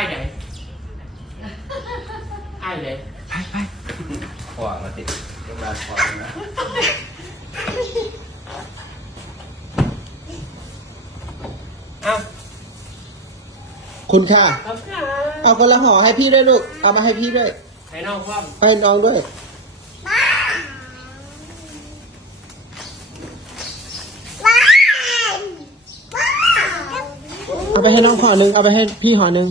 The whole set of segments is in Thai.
ไอ้เลยไอ้เลยไปไปขว่ามาติดยังมาขวานะคุณค่ะครับค่เอากระห่อให้พี่ด้วยลูก เอามาให้พี่ด้วยให้น้องพ่อให้น้องด้วยเอาไปให้น้องห่อหนึ่งเอาไปให้พี่ห่อหนึ่ง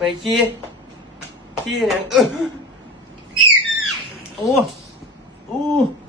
Mày chia Chia nè Ủa Ủa